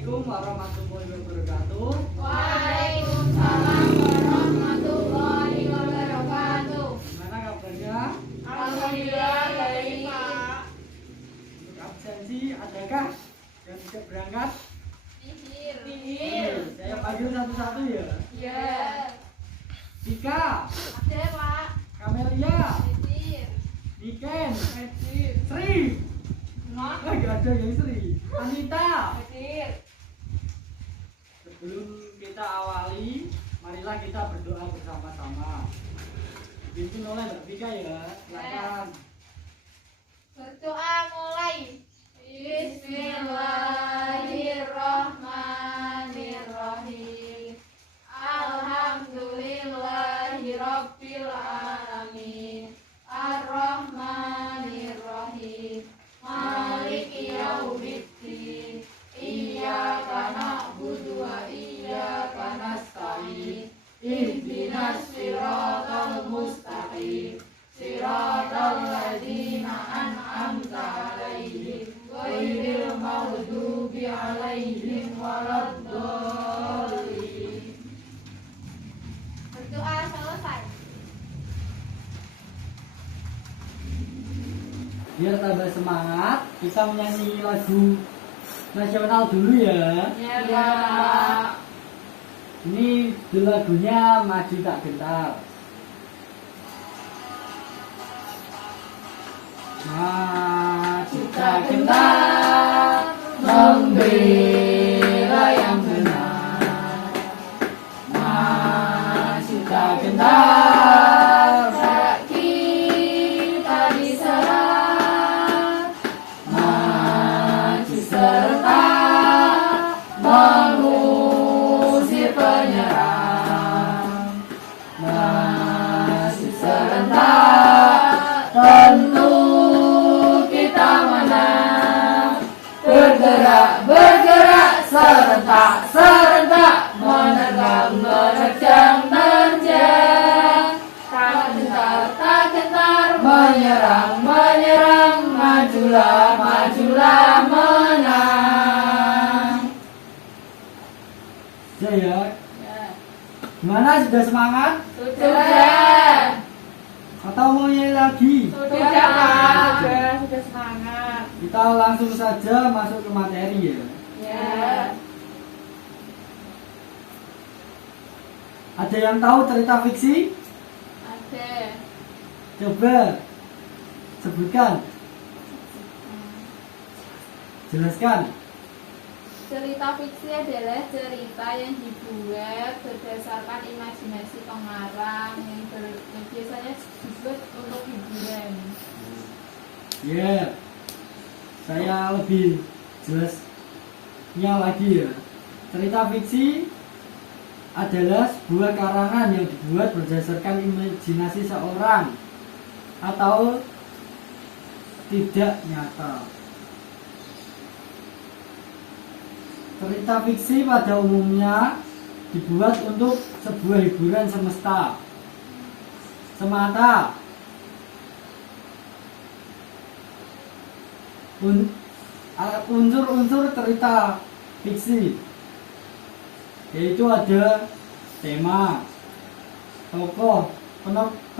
Assalamualaikum warahmatullahi wabarakatuh. Waalaikumsalam warahmatullahi wabarakatuh. Gimana kabarnya? Alhamdulillah baik, Pak. Untuk absensi adakah yang tidak berangkat? Sihir. Saya panggil satu-satu ya. Iya. Tika, Ada, Pak. Kamelia, Sihir. Niken, Sihir. Sri. Not. Gak ada yang Sri. Anita. Sihir. Sebelum kita awali, marilah kita berdoa bersama-sama. Dipimpin oleh Mbak Tika ya. Silakan. Berdoa mulai. Bismillahirrahmanirrahim. Alhamdulillahirabbil alamin. Ar-Rahmanir-Rahim. Maliki yaumiddin. Iyyaka na'budu wa iyyaka nasta'in. Ihdinas siratal mustaqim. Siratal ladzina an'amta 'alaihim ghairil maghdubi 'alaihim waladdallin. Berdoa selesai. Biar tambah semangat, kita menyanyi lagu nasional dulu ya. Ya, Pak. Ini lagunya Maju Tak Gentar. Maju tak gentar, membela yang benar. Maju tak gentar, Tak kita diserang. maju serta mengusir penyerang. Maju serentak, tentu kita menang. Bergerak, bergerak, serentak, serentak, menerjang, menerjang, terjang. Tak gentar, tak gentar. Menyerang, menyerang, majulah, majulah, menang. Ya, gimana, sudah semangat? Sudah. Atau mau nyanyi lagi? Sudah, Pak. Sudah semangat. Kita langsung saja masuk ke materi ya. Ya. Ada yang tahu cerita fiksi? Ada. Coba sebutkan, jelaskan. Cerita fiksi adalah cerita yang dibuat berdasarkan imajinasi pengarang yang biasanya dibuat untuk hiburan. Ya, saya lebih jelasnya lagi ya. Cerita fiksi adalah sebuah karangan yang dibuat berdasarkan imajinasi seorang atau tidak nyata. Cerita fiksi pada umumnya dibuat untuk sebuah hiburan semesta semata. Unsur-unsur cerita fiksi yaitu ada tema, tokoh.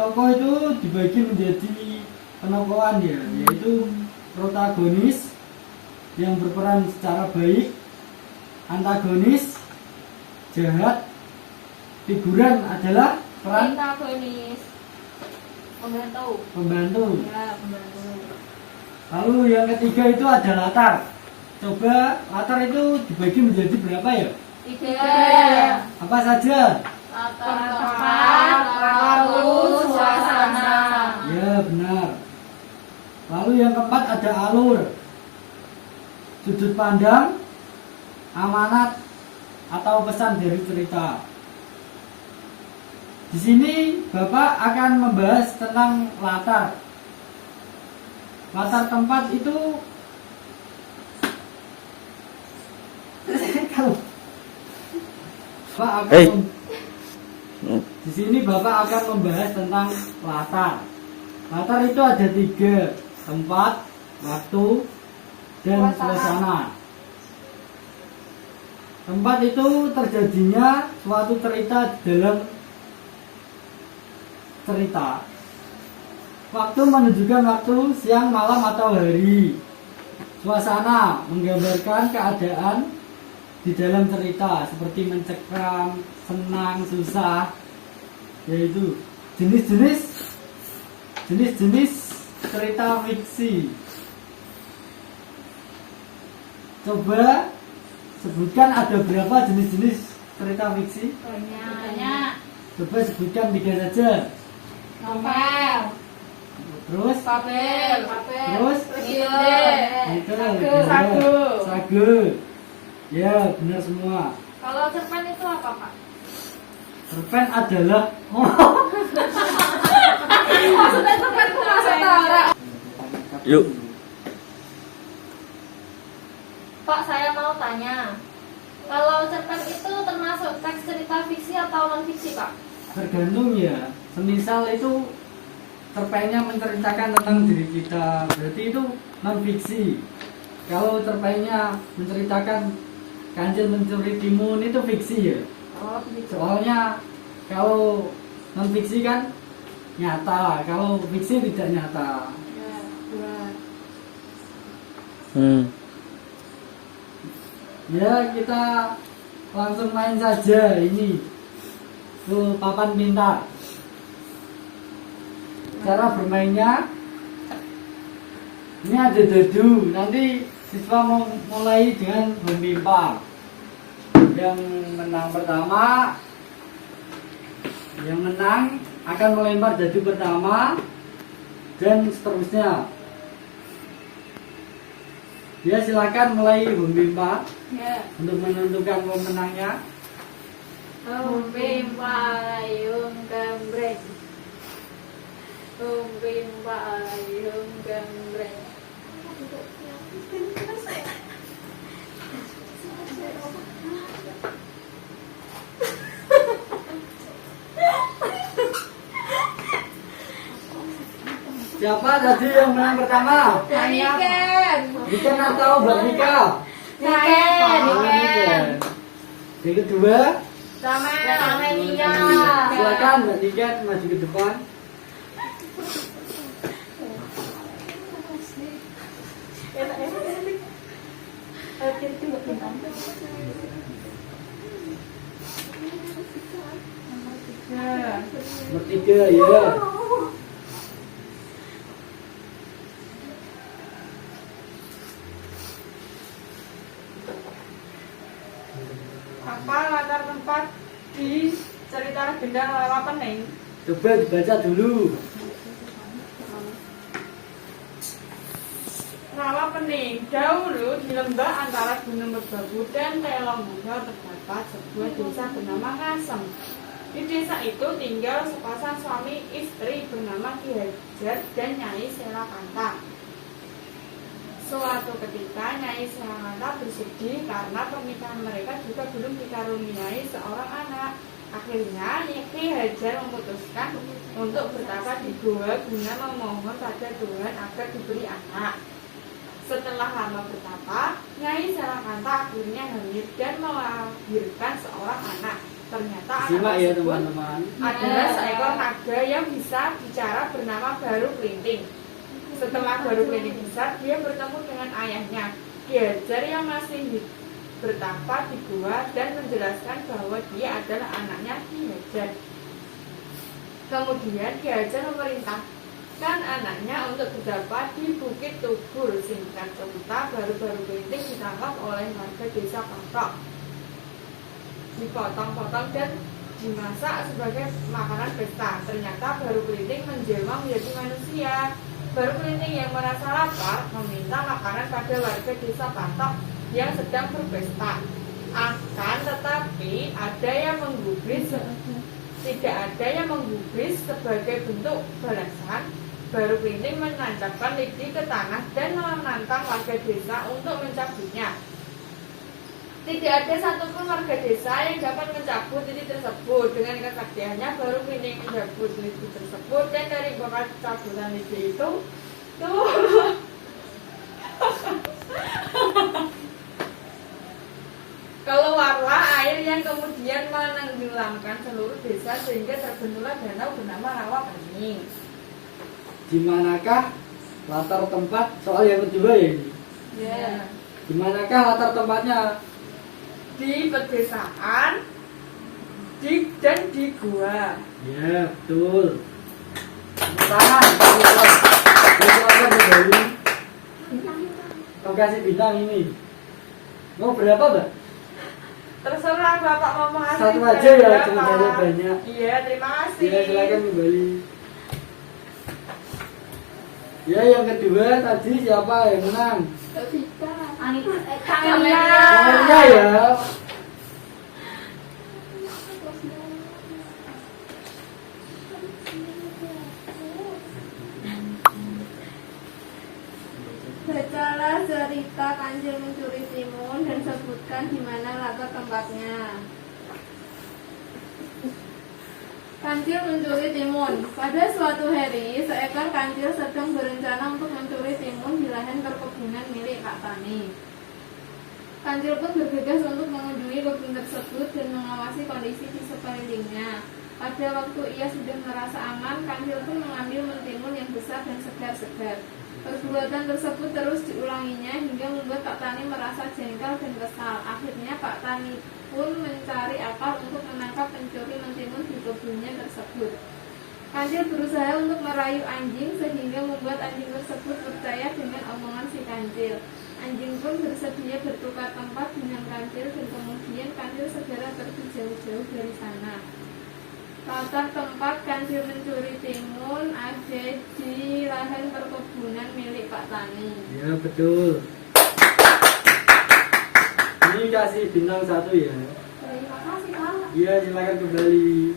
Tokoh itu dibagi menjadi penokohan ya, yaitu protagonis yang berperan secara baik, antagonis, jahat, figuran adalah peran Antagonis. pembantu. Ya, pembantu. Lalu yang ketiga itu ada latar. Coba latar itu dibagi menjadi berapa ya? 3. Apa saja? Latar tempat, lalu suasana. Ya, benar. Lalu yang keempat ada alur, sudut pandang, amanat atau pesan dari cerita. Di sini Bapak akan membahas tentang latar. Latar tempat itu kalau Bapak akan di sini Bapak akan membahas tentang latar. Latar itu ada 3, tempat, waktu, dan suasana. Tempat itu terjadinya suatu cerita di dalam cerita. Waktu menunjukkan waktu siang, malam, atau hari. Suasana menggambarkan keadaan di dalam cerita seperti mencekam, senang, susah. Yaitu jenis-jenis cerita fiksi. Coba sebutkan ada berapa jenis-jenis cerita fiksi? Banyak. Coba sebutkan 3 saja. Novel. Terus? Papel. Terus? Gitu. Sagu. Sagu. Ya, benar semua. Kalau cerpen itu apa, Pak? Cerpen adalah Maksudnya cerpen itu nusantara. Yuk. Pak, saya mau tanya. Kalau cerpen itu termasuk teks cerita fiksi atau non fiksi, Pak? tergantung ya. Semisal itu cerpennya menceritakan tentang diri kita, berarti itu non fiksi. Kalau cerpennya menceritakan Kanjeng mencuri timun itu fiksi ya. Oh, begitu. Soalnya kalau non fiksi kan nyata, kalau fiksi tidak nyata. Ya, buat. Ya, kita langsung main saja ini ke papan pintar. Cara bermainnya ini ada dadu. Nanti siswa mau mulai dengan memimpa. Yang menang pertama, yang menang akan melempar dadu pertama dan seterusnya. Ya, silakan mulai memimpa Ya. untuk menentukan pemenangnya. Umpimpa layung gembreng. Umpimpa layung gembreng. Siapa tadi yang menang pertama? Niken. Niken atau Mbak Nika? Niken. Niken. Yang kedua, Sama Nia. silakan Mbak Niken maju ke depan. Nomor 3 ya. Apa latar tempat di cerita legenda Lala Pening? Coba dibaca dulu. Rawa Pening. Dahulu di lembah antara Gunung Merbabu dan Telongmundo terdapat sebuah desa bernama Ngasem. Di desa itu tinggal sepasang suami istri bernama Ki Hajar dan Nyai Selakanta. Suatu ketika Nyai Selakanta bersedih karena pernikahan mereka juga belum dikaruniai seorang anak. Akhirnya Ki Hajar memutuskan untuk bertapa di goa guna memohon pada Tuhan agar diberi anak. Setelah lama bertapa, Nyai Selakanta akhirnya hamil dan melahirkan seorang anak. Ternyata Simak anak ya tersebut teman-teman. adalah seekor naga yang bisa bicara bernama Baru Kelinting. Setelah Baru Kelinting besar, dia bertemu dengan ayahnya, Ki Hajar yang masih bertapa di gua dan menjelaskan bahwa dia adalah anaknya Ki Hajar. Kemudian Ki Hajar memerintahkan anaknya untuk bertapa di Bukit Tubur. Singkat cerita, Baru Kelinting ditangkap oleh warga desa Patok, dipotong-potong dan dimasak sebagai makanan pesta. Ternyata Baru Kelinting menjelma menjadi manusia. Baru Kelinting yang merasa lapar meminta makanan pada warga desa Patok yang sedang berpesta. Akan tetapi ada yang menggubris, tidak ada yang menggubris sebagai bentuk balasan. Baru Kelinting menancapkan lidi ke tanah dan menantang warga desa untuk mencabutnya. Tidak ada satupun warga desa yang dapat mencabut lidi tersebut. Dengan kesaktiannya Baru Kelinting mencabut lidi tersebut dan dari bakal cabutan lidi itu keluarlah menyeberangkan seluruh desa sehingga terbentuklah danau bernama Rawa Bening. Di manakah latar tempat soal yang kedua ya ini? Ya. Di manakah latar tempatnya? Di pedesaan, dan di gua. Ya betul. Tangan, silakan kembali. Kau kasih bintang ini. Mau berapa, Mbak? Terserah Bapak mau mengasih Satu aja ya, berapa. cuma banyak. Iya, terima kasih. Ya silakan kembali. Ya yang kedua tadi siapa yang menang? Kamelia. Kamelia ya. Bacalah cerita Kancil mencuri timun dan sebutkan di mana latar tempatnya. Kancil mencuri timun. Pada suatu hari, seekor kancil sedang berencana untuk mencuri timun di lahan perkebunan milik Pak Tani. Kancil pun bergegas untuk mengunjungi kebun tersebut dan mengawasi kondisi di sekelilingnya. Pada waktu ia sudah merasa aman, Kancil pun mengambil mentimun yang besar dan segar-segar. Perbuatan tersebut terus diulanginya hingga membuat Pak Tani merasa jengkel dan kesal. Akhirnya Pak Tani pun mencari akal untuk menangkap pencuri mentimun di kebunnya tersebut. Kancil berusaha untuk merayu anjing sehingga membuat anjing tersebut percaya dengan omongan si Kancil. Anjing pun bersedia bertukar tempat dengan Kancil dan kemudian Kancil segera pergi jauh-jauh dari sana. Latar tempat Kancil mencuri timun ada di lahan perkebunan milik Pak Tani. Ya betul. Ini kasih bintang 1 ya. Terima kasih Pak. Iya silakan kembali.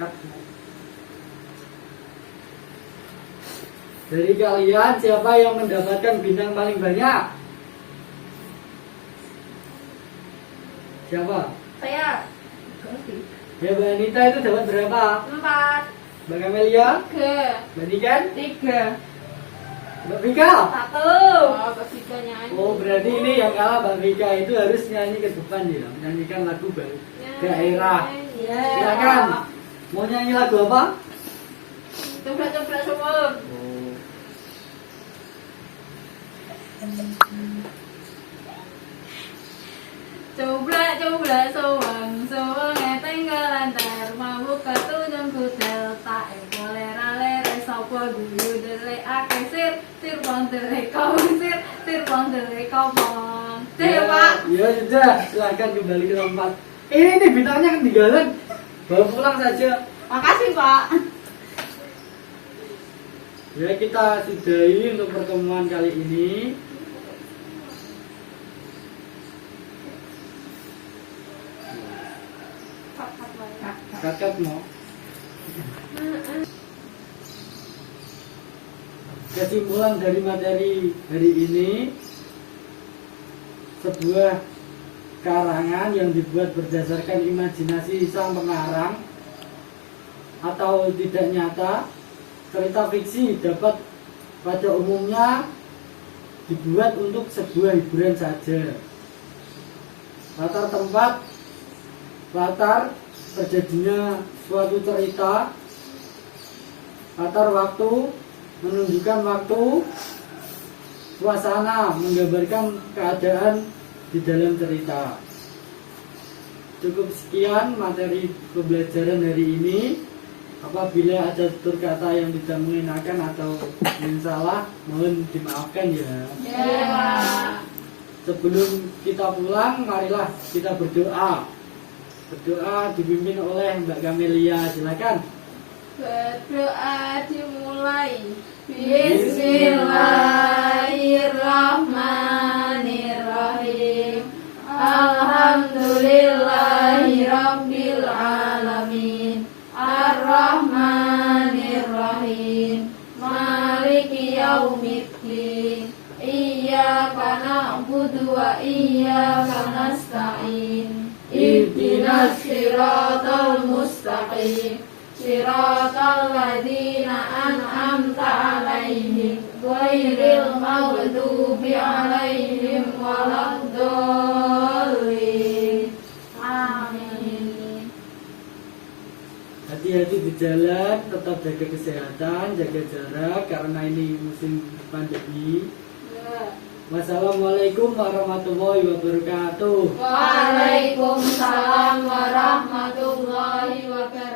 Cut. Dari kalian siapa yang mendapatkan bintang paling banyak? Siapa? Saya Ya Mbak Anita itu dapat berapa? 4, Mbak Kamelia? 3, Mbak Niken? 3, Mbak Vika? 1. Oh, ketiga nyanyi. Oh berarti ini yang kalah Mbak Vika itu harus nyanyi ke depan ya, menyanyikan lagu baru daerah. Ya. Silakan. Mau nyanyi lagu apa? Coba semua. Coba sowang tinggalan tar mabuk ketunjung kutel tak boleh lere sapa guyu dele akeh sir pon dele kau sir pon dele kau pon. Pak. Ya sudah, silakan kembali ke tempat. Ini bintangnya ketinggalan. Bawa pulang saja. Makasih, Pak. Ya kita sudahi untuk pertemuan kali ini. Kakak mau. Kesimpulan dari materi hari ini, sebuah karangan yang dibuat berdasarkan imajinasi sang pengarang atau tidak nyata. Cerita fiksi dapat pada umumnya dibuat untuk sebuah hiburan saja. Latar tempat, latar terjadinya suatu cerita, latar waktu menunjukkan waktu, suasana menggambarkan keadaan di dalam cerita. Cukup sekian materi pembelajaran hari ini. Apabila ada tutur kata yang tidak mengenakan atau yang salah, mohon dimaafkan ya. Ya. Sebelum kita pulang, marilah kita berdoa. Berdoa dipimpin oleh Mbak Kamelia. Silakan. Berdoa dimulai. Bismillahirrahmanirrahim. Alhamdulillahirabbil alamin. Ar-Rahmanir-Rahim. Maliki yaumiddin. Iyyaka na'budu wa iyyaka nasta'in. Ihdinas siratal mustaqim. Siratal ladzina an'amta 'alaihim ghairil maghdubi 'alaihim waladdallin. di jalan tetap jaga kesehatan, jaga jarak karena ini musim pandemi. Wassalamualaikum warahmatullahi wabarakatuh. Waalaikumsalam warahmatullahi wabarakatuh.